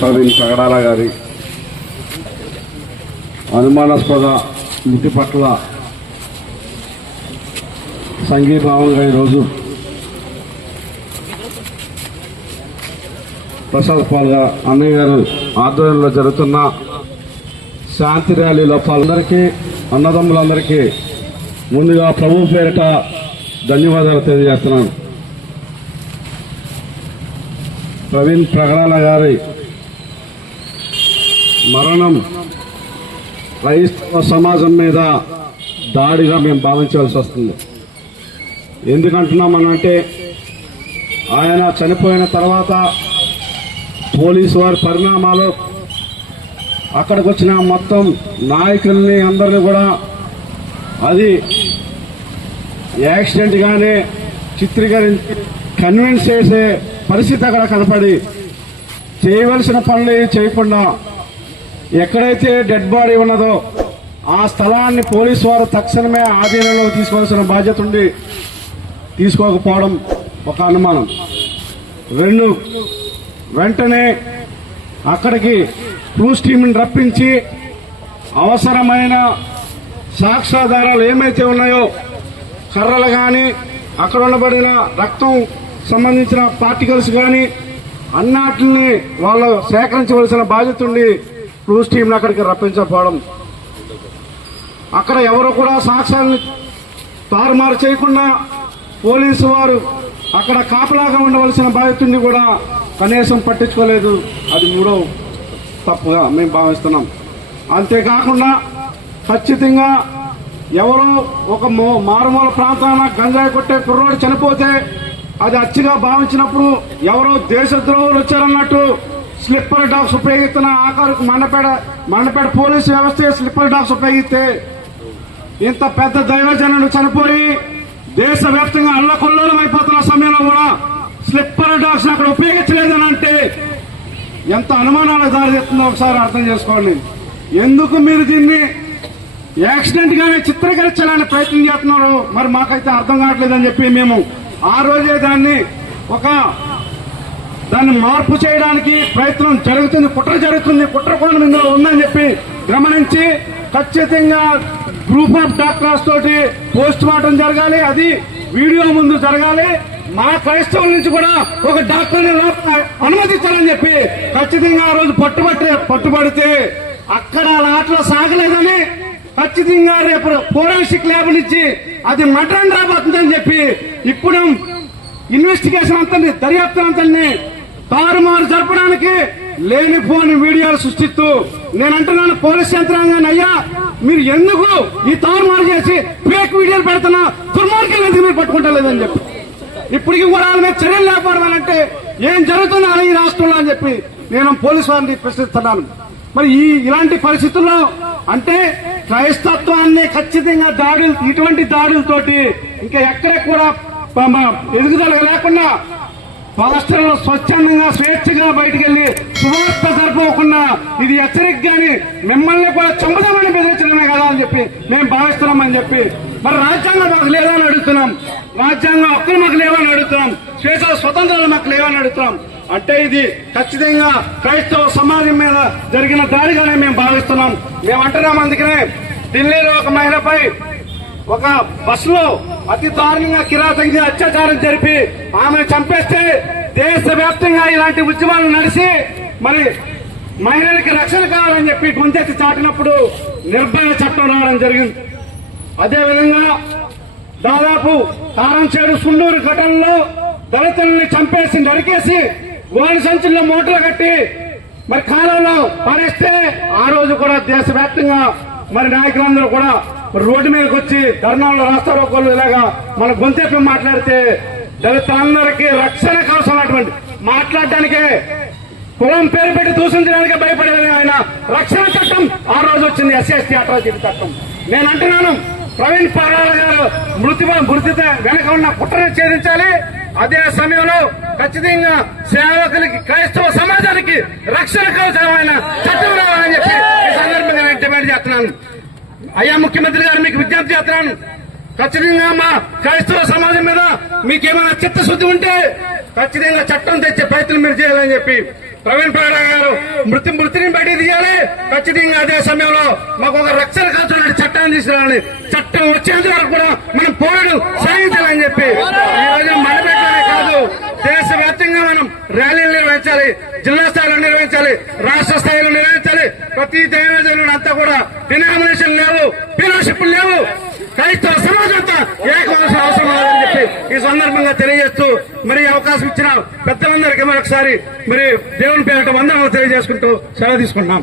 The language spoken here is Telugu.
ప్రవీణ్ పగడాల గారి అనుమానాస్పద మృతి పట్ల సంఘీభావంగా ఈరోజు ప్రసాద్ పాల్గా అన్నయ్య గారు ఆధ్వర్యంలో జరుగుతున్న శాంతి ర్యాలీలో పాల్గొందరికీ అన్నదమ్ములందరికీ ముందుగా ప్రభు పేరిట ధన్యవాదాలు తెలియజేస్తున్నాను. ప్రవీణ్ ప్రగడాల గారి మరణం క్రైస్తవ సమాజం మీద దాడిగా మేము భావించాల్సి వస్తుంది. ఎందుకంటున్నామనంటే ఆయన చనిపోయిన తర్వాత పోలీసు వారి పరిణామాలు అక్కడికి వచ్చిన మొత్తం నాయకుల్ని అందరినీ కూడా అది యాక్సిడెంట్గానే చిత్రీకరించి కన్విన్స్ చేసే పరిస్థితి అక్కడ కనపడి చేయవలసిన పనులు చేయకుండా ఎక్కడైతే డెడ్ బాడీ ఉన్నదో ఆ స్థలాన్ని పోలీసు వారు తక్షణమే ఆధీనంలో తీసుకోవాల్సిన బాధ్యత ఉండి తీసుకోకపోవడం ఒక అనుమానం. రెండు వెంటనే అక్కడికి క్రూస్ టీంని రప్పించి అవసరమైన సాక్ష్యాధారాలు ఏమైతే ఉన్నాయో కర్రలు కానీ అక్కడ ఉండబడిన రక్తం సంబంధించిన పార్టికల్స్ కానీ అన్నాటిని వాళ్ళు సేకరించవలసిన బాధ్యత ఉండి క్రూస్ టీంని అక్కడికి రప్పించకపోవడం. అక్కడ ఎవరు కూడా సాక్ష్యాలను తారుమారు చేయకుండా పోలీసు వారు అక్కడ కాపలాగా ఉండవలసిన బాధ్యతని కూడా కనీసం పట్టించుకోలేదు. అది మూడో తప్పుగా మేము భావిస్తున్నాం. అంతేకాకుండా ఖచ్చితంగా ఎవరో ఒక మో- మారుమూల ప్రాంతాన గంజాయి కొట్టే కుర్రోడు చనిపోతే అది అచ్చిగా భావించినప్పుడు ఎవరో దేశద్రోహులు వచ్చారన్నట్టు స్లిప్పర్ డాగ్స్ ఉపయోగిస్తున్న ఆకారుకు మండపేట మండపేట పోలీసు వ్యవస్థ స్లిప్పర్ డాక్స్ ఉపయోగిస్తే ఇంత పెద్ద దైవజనుడు చనిపోయి దేశవ్యాప్తంగా అల్లకొల్లోలం అయిపోతున్న సమయంలో కూడా స్లిప్పర్ డాక్స్ అక్కడ ఉపయోగించలేదని అంటే ఎంత అనుమానాలకు దారితీస్తుందో ఒకసారి అర్థం చేసుకోండి. ఎందుకు మీరు దీన్ని యాక్సిడెంట్ గానే చిత్రీకరించాలని ప్రయత్నం చేస్తున్నారు మరి మాకైతే అర్థం కావట్లేదని చెప్పి మేము ఆ రోజే దాన్ని ఒక దాన్ని మార్పు చేయడానికి ప్రయత్నం జరుగుతుంది. కుట్ర జరుగుతుంది. కుట్ర కూడా ఇందులో ఉందని చెప్పి గమనించి ఖచ్చితంగా గ్రూప్ ఆఫ్ డాక్టర్స్ తోటి పోస్ట్ మార్టం జరగాలి. అది వీడియో ముందు జరగాలి. మా క్రైస్తవుల నుంచి కూడా ఒక డాక్టర్ని అనుమతించాలని చెప్పి ఖచ్చితంగా ఆ రోజు పట్టుబట్టి పట్టుబడితే అక్కడ ఆటలో సాగలేదని ఖచ్చితంగా రేపు ఫోరెన్సిక్ ల్యాబ్ నుంచి అది మటన్ రాబోతుందని చెప్పి ఇప్పుడు ఇన్వెస్టిగేషన్ అంతా దర్యాప్తు అంతా తారుమారు జరపడానికి లేనిపోని వీడియోలు సృష్టిస్తూ నేను అంటున్నాను పోలీస్ యంత్రాంగాన్ని అయ్యా మీరు ఎందుకు ఈ తారుమారు చేసి ఫేక్ వీడియోలు పెడుతున్నా? దుర్మార్గం ఎందుకు మీరు పట్టుకుంటలేదని చెప్పి. ఇప్పటికి కూడా వాళ్ళ మీద చర్యలు లేకపోవడాలంటే ఏం జరుగుతుందో ఈ రాష్ట్రంలో అని చెప్పి నేను పోలీస్ వారిని ప్రశ్నిస్తున్నాను. మరి ఈ ఇలాంటి పరిస్థితుల్లో అంటే క్రైస్తత్వాన్ని ఖచ్చితంగా దాడులు ఇటువంటి దాడులతోటి ఇంకా ఎక్కడ కూడా ఎదుగుదల లేకుండా పాస్టర్లు స్వచ్ఛందంగా స్వేచ్ఛగా బయటికి వెళ్ళి సువార్త జరపకుండా ఇది హెచ్చరిక కానీ మిమ్మల్ని కూడా చంపుదామని బెదిరించడమే కదా అని చెప్పి మేము భావిస్తున్నామని చెప్పి మరి రాజ్యాంగం మాకు లేదా అని అడుగుతున్నాం. రాజ్యాంగం హక్కులు మాకు లేవని అడుగుతున్నాం. స్వేచ్ఛ స్వతంత్రాలు మాకు లేవని అడుగుతున్నాం. అంటే ఇది ఖచ్చితంగా క్రైస్తవ సమాజం మీద జరిగిన దాడిగానే మేము భావిస్తున్నాం. మేము అంటున్నాం అందుకనే ఢిల్లీలో ఒక మహిళపై ఒక బస్సులో అతి దారుణంగా కిరాతకంగా అత్యాచారం జరిపి ఆమెను చంపేస్తే దేశవ్యాప్తంగా ఇలాంటి ఉద్యమాలు నడిచి మరి మహిళలకి రక్షణ కావాలని చెప్పి గొంతెత్తి చాటినప్పుడు నిర్భయ చట్టం రావడం జరిగింది. అదేవిధంగా దాదాపు తారంచేడు సుండూరు ఘటనలో దళితుల్ని చంపేసి నరికేసి గోని సంచుల్లో మూటలు కట్టి మరి కాలంలో పారేస్తే ఆ రోజు కూడా దేశవ్యాప్తంగా మరి నాయకులందరూ కూడా రోడ్డు మీదకి వచ్చి ధర్నాలు రాస్తారు ఒకళ్ళు ఇలాగా మన గొంతెప్పి మాట్లాడితే దళితులందరికీ రక్షణ కావాల్సినటువంటి మాట్లాడటానికే కులం పేరు పెట్టి దూషించడానికి భయపడేది ఆయన. రక్షణ చట్టం ఆ రోజు వచ్చింది ఎస్ఎస్టీ అట్రాసిటీ చట్టం. నేను అంటున్నాను ప్రవీణ్ పారాల గారు మృతి మృతి వెనక ఉన్న కుట్రను ఛేదించాలి. అదే సమయంలో ఖచ్చితంగా సేవకులకి క్రైస్తవ సమాజానికి రక్షణ కవచమైన చట్టం రావాలని చెప్పి ఈ సందర్భంగా నేను డిమాండ్ చేస్తున్నాను. అయ్యా ముఖ్యమంత్రి గారు మీకు విజ్ఞప్తి చేస్తున్నాను. ఖచ్చితంగా మా క్రైస్తవ సమాజం మీద మీకేమైనా చిత్తశుద్ధి ఉంటే ఖచ్చితంగా చట్టం తెచ్చే ప్రయత్నం మీరు చేయాలని చెప్పి ప్రవీణ్ పగడా గారు మృతి మృతిని బయట తీయాలి. ఖచ్చితంగా అదే సమయంలో మాకు ఒక రక్షణ కల్చర్ చట్టాన్ని తీసుకురావాలి. చట్టం వచ్చేంత వరకు కూడా మనం పోరాడు సాగించాలని చెప్పి ఈ రోజు మనబెట్టడమే కాదు దేశవ్యాప్తంగా మనం ర్యాలీలు నిర్వహించాలి జిల్లా స్థాయిలో నిర్వహించాలి రాష్ట్ర స్థాయిలో నిర్వహించాలి. ప్రతి దైవజనుడు అంతా కూడా డినామినేషన్ లేవు ఫెలోషిప్ లేవు క్రైస్తవ సమాజం అంతా ఏకవలసిన అవసరం లేదని చెప్పి ఈ సందర్భంగా తెలియజేస్తూ మరి అవకాశం ఇచ్చిన పెద్దలందరికీ మరొకసారి మరి దేవుని పేరిట వందనాలు తెలియజేసుకుంటూ సెలవు తీసుకుంటున్నాం.